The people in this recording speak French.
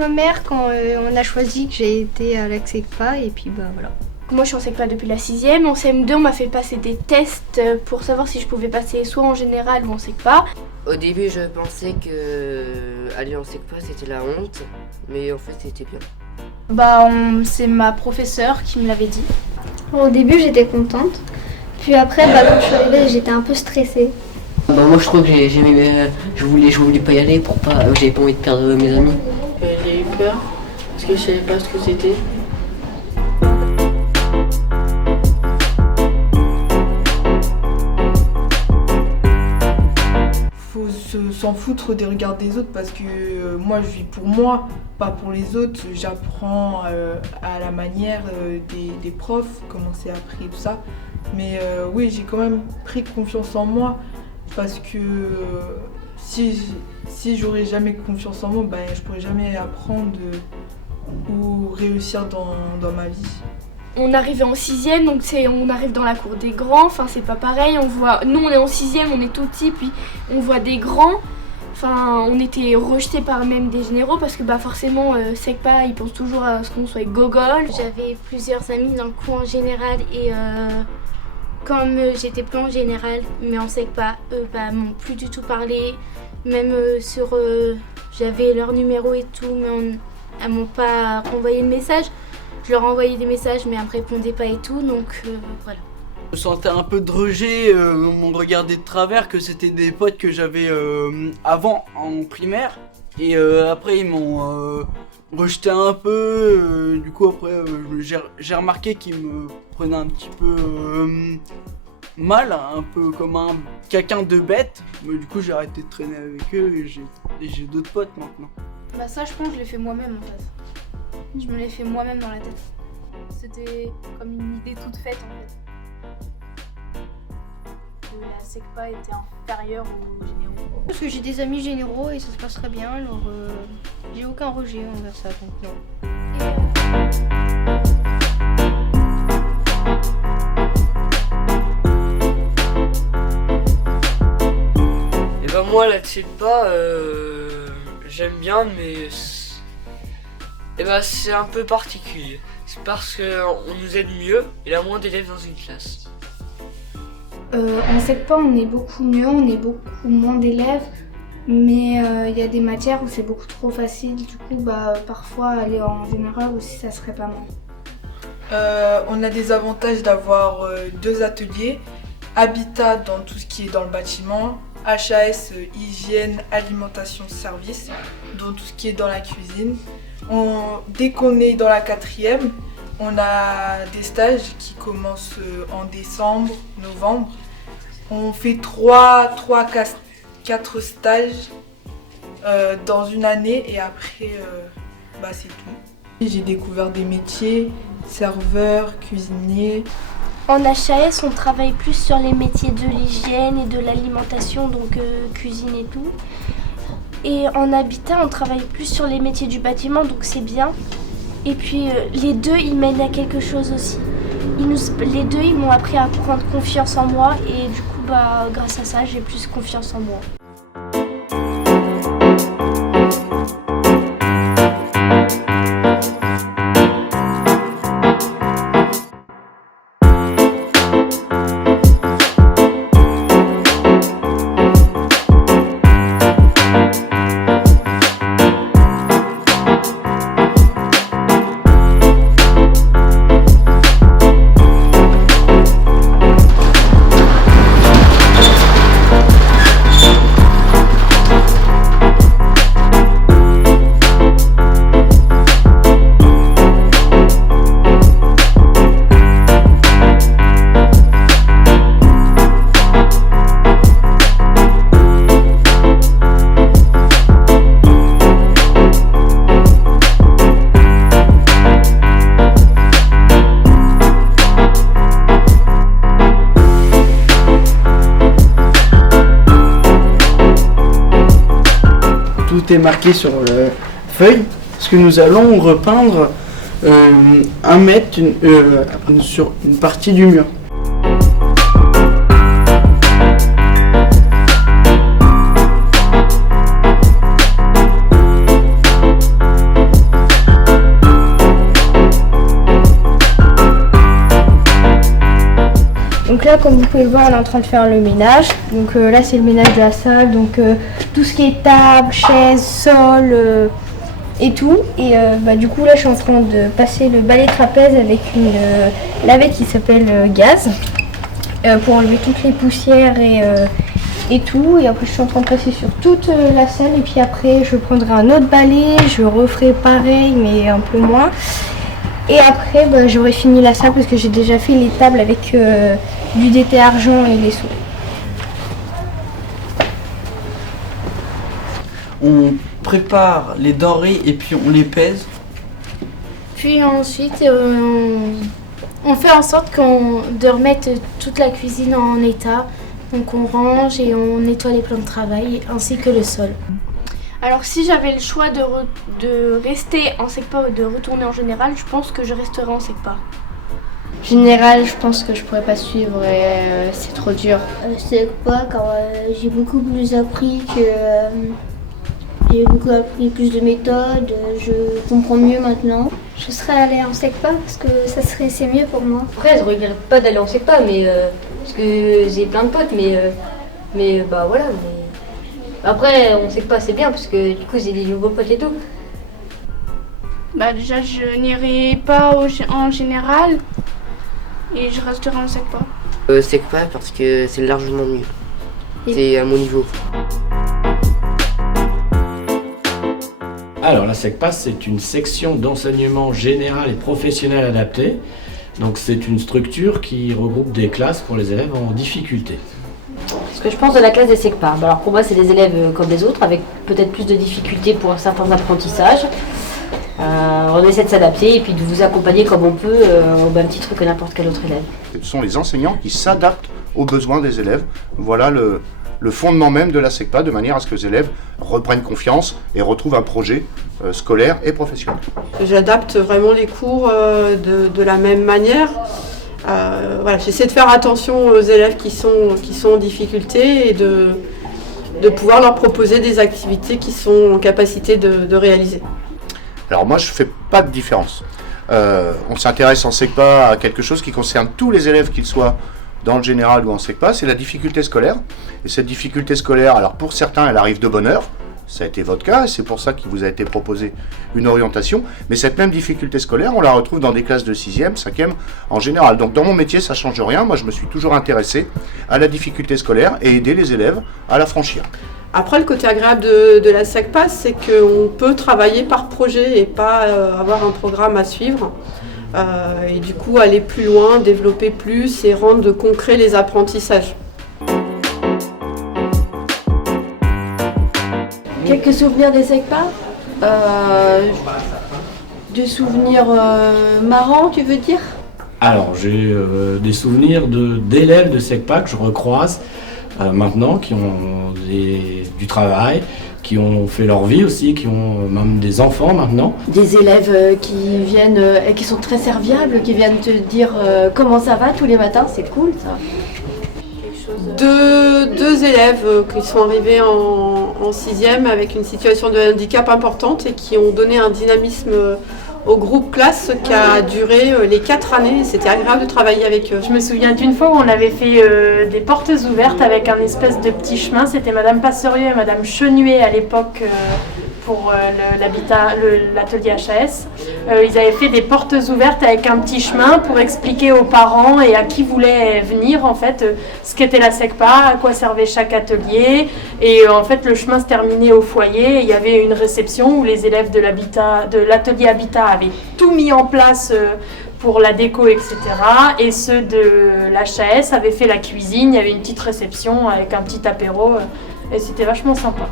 ma mère quand on a choisi que j'ai été à la SECPA et puis bah voilà. Moi je suis en SECPA depuis la 6e, en CM2 on m'a fait passer des tests pour savoir si je pouvais passer soit en général ou en SECPA. Au début je pensais que aller en SECPA c'était la honte, mais en fait c'était bien. C'est ma professeure qui me l'avait dit. Au début j'étais contente, puis après quand je suis arrivée j'étais un peu stressée. Moi je crois que je voulais pas y aller pour pas, j'avais pas envie de perdre mes amis. J'ai eu peur parce que je savais pas ce que c'était. Faut s'en foutre des regards des autres parce que moi je vis pour moi, pas pour les autres. J'apprends à la manière des profs, comment c'est appris et tout ça. Mais oui, j'ai quand même pris confiance en moi parce que si j'aurais jamais confiance en moi, je pourrais jamais apprendre ou réussir dans ma vie. On arrivait en 6e, donc on arrive dans la cour des grands, enfin c'est pas pareil, nous on est en 6e, on est tout petit, puis on voit des grands, enfin on était rejetés par même des généraux parce que forcément SECPA ils pensent toujours à ce qu'on soit gogol. J'avais plusieurs amis dans le cours en général et comme j'étais plus en général, mais en SECPA, eux m'ont plus du tout parlé, même j'avais leur numéro et tout, mais elles m'ont pas renvoyé de message. Je leur envoyais des messages mais elles me répondaient pas et tout, donc voilà. Je sentais un peu de rejet, on me regardait de travers, que c'était des potes que j'avais avant en primaire. Et après ils m'ont rejeté un peu, du coup après j'ai remarqué qu'ils me prenaient un petit peu mal, un peu comme quelqu'un de bête. Mais du coup j'ai arrêté de traîner avec eux et j'ai d'autres potes maintenant. Ça je pense que je l'ai fait moi-même en fait. Je me l'ai fait moi-même dans la tête. C'était comme une idée toute faite en fait. Que la SECPA était inférieure aux généraux. Parce que j'ai des amis généraux et ça se passe très bien, alors j'ai aucun rejet envers ça, donc non. Et moi la SECPA, j'aime bien, mais c'est un peu particulier. C'est parce qu'on nous aide mieux et il y a moins d'élèves dans une classe. En SECPA, on est beaucoup mieux, on est beaucoup moins d'élèves, mais il y a des matières où c'est beaucoup trop facile. Du coup, parfois, aller en général aussi, ça serait pas mal. On a des avantages d'avoir 2 ateliers. Habitat dans tout ce qui est dans le bâtiment, HAS, hygiène, alimentation, service, dans tout ce qui est dans la cuisine. Dès qu'on est dans la 4e, on a des stages qui commencent en décembre, novembre. On fait 4 stages dans une année et après c'est tout. J'ai découvert des métiers, serveur, cuisinier. En HAS, on travaille plus sur les métiers de l'hygiène et de l'alimentation, donc cuisine et tout. Et en habitat, on travaille plus sur les métiers du bâtiment, donc c'est bien. Et puis les deux, ils mènent à quelque chose aussi. Les deux, ils m'ont appris à prendre confiance en moi et du coup, grâce à ça, j'ai plus confiance en moi. Tout est marqué sur la feuille, parce que nous allons repeindre 1 mètre sur une partie du mur. Donc là, comme vous pouvez le voir, on est en train de faire le ménage. Donc là, c'est le ménage de la salle. Donc tout ce qui est table, chaise, sol et tout. Et du coup, là, je suis en train de passer le balai trapèze avec une lavette qui s'appelle gaz pour enlever toutes les poussières et tout. Et après, je suis en train de passer sur toute la salle. Et puis après, je prendrai un autre balai. Je referai pareil, mais un peu moins. Et après, j'aurai fini la salle parce que j'ai déjà fait les tables avec du DT argent et les seaux. On prépare les denrées et puis on les pèse. Puis ensuite, on fait en sorte de remettre toute la cuisine en état. Donc on range et on nettoie les plans de travail ainsi que le sol. Alors si j'avais le choix de rester en SECPA ou de retourner en général, je pense que je resterai en SECPA. Général, je pense que je pourrais pas suivre et c'est trop dur. SECPA car j'ai beaucoup plus appris plus de méthodes, je comprends mieux maintenant. Je serais allée en SECPA parce que c'est mieux pour moi. Après, je regrette pas d'aller en SECPA, mais parce que j'ai plein de potes, mais voilà. Mais... Après, on SECPA c'est bien parce que du coup j'ai des nouveaux potes et tout. Déjà, je n'irai pas en général et je resterai en SECPA. SECPA parce que c'est largement mieux. C'est à mon niveau. Alors la SECPA, c'est une section d'enseignement général et professionnel adapté. Donc c'est une structure qui regroupe des classes pour les élèves en difficulté. Ce que je pense de la classe des SECPA, alors pour moi c'est des élèves comme les autres, avec peut-être plus de difficultés pour certains apprentissages. On essaie de s'adapter et puis de vous accompagner comme on peut, au même titre que n'importe quel autre élève. Ce sont les enseignants qui s'adaptent aux besoins des élèves. Voilà le fondement même de la SECPA, de manière à ce que les élèves reprennent confiance et retrouvent un projet scolaire et professionnel. J'adapte vraiment les cours de la même manière. J'essaie de faire attention aux élèves qui sont en difficulté et de pouvoir leur proposer des activités qui sont en capacité de réaliser. Alors moi, je ne fais pas de différence. On s'intéresse en SECPA à quelque chose qui concerne tous les élèves, qu'ils soient dans le général ou en SECPA, c'est la difficulté scolaire. Et cette difficulté scolaire, alors pour certains, elle arrive de bonne heure. Ça a été votre cas, et c'est pour ça qu'il vous a été proposé une orientation. Mais cette même difficulté scolaire, on la retrouve dans des classes de 6e, 5e en général. Donc dans mon métier, ça ne change rien. Moi, je me suis toujours intéressé à la difficulté scolaire et aider les élèves à la franchir. Après, le côté agréable de la SECPA, c'est qu'on peut travailler par projet et pas avoir un programme à suivre. Et du coup, aller plus loin, développer plus et rendre concret les apprentissages. Quelques souvenirs des SECPA, des souvenirs marrants, tu veux dire? Alors j'ai des souvenirs d'élèves de SECPA que je recroise maintenant, qui ont du travail, qui ont fait leur vie aussi, qui ont même des enfants maintenant. Des élèves qui viennent et qui sont très serviables, qui viennent te dire comment ça va tous les matins, c'est cool ça. Deux élèves qui sont arrivés en 6e avec une situation de handicap importante et qui ont donné un dynamisme au groupe classe qui a duré les 4 années. C'était agréable de travailler avec eux. Je me souviens d'une fois où on avait fait des portes ouvertes avec un espèce de petit chemin. C'était Madame Passerieux et Madame Chenuet à l'époque pour l'atelier HAS. Ils avaient fait des portes ouvertes avec un petit chemin pour expliquer aux parents et à qui voulait venir en fait ce qu'était la SECPA, à quoi servait chaque atelier. Et en fait le chemin se terminait au foyer. Et il y avait une réception où les élèves de l'atelier Habitat avaient tout mis en place pour la déco, etc. Et ceux de l'HAS avaient fait la cuisine. Il y avait une petite réception avec un petit apéro et c'était vachement sympa.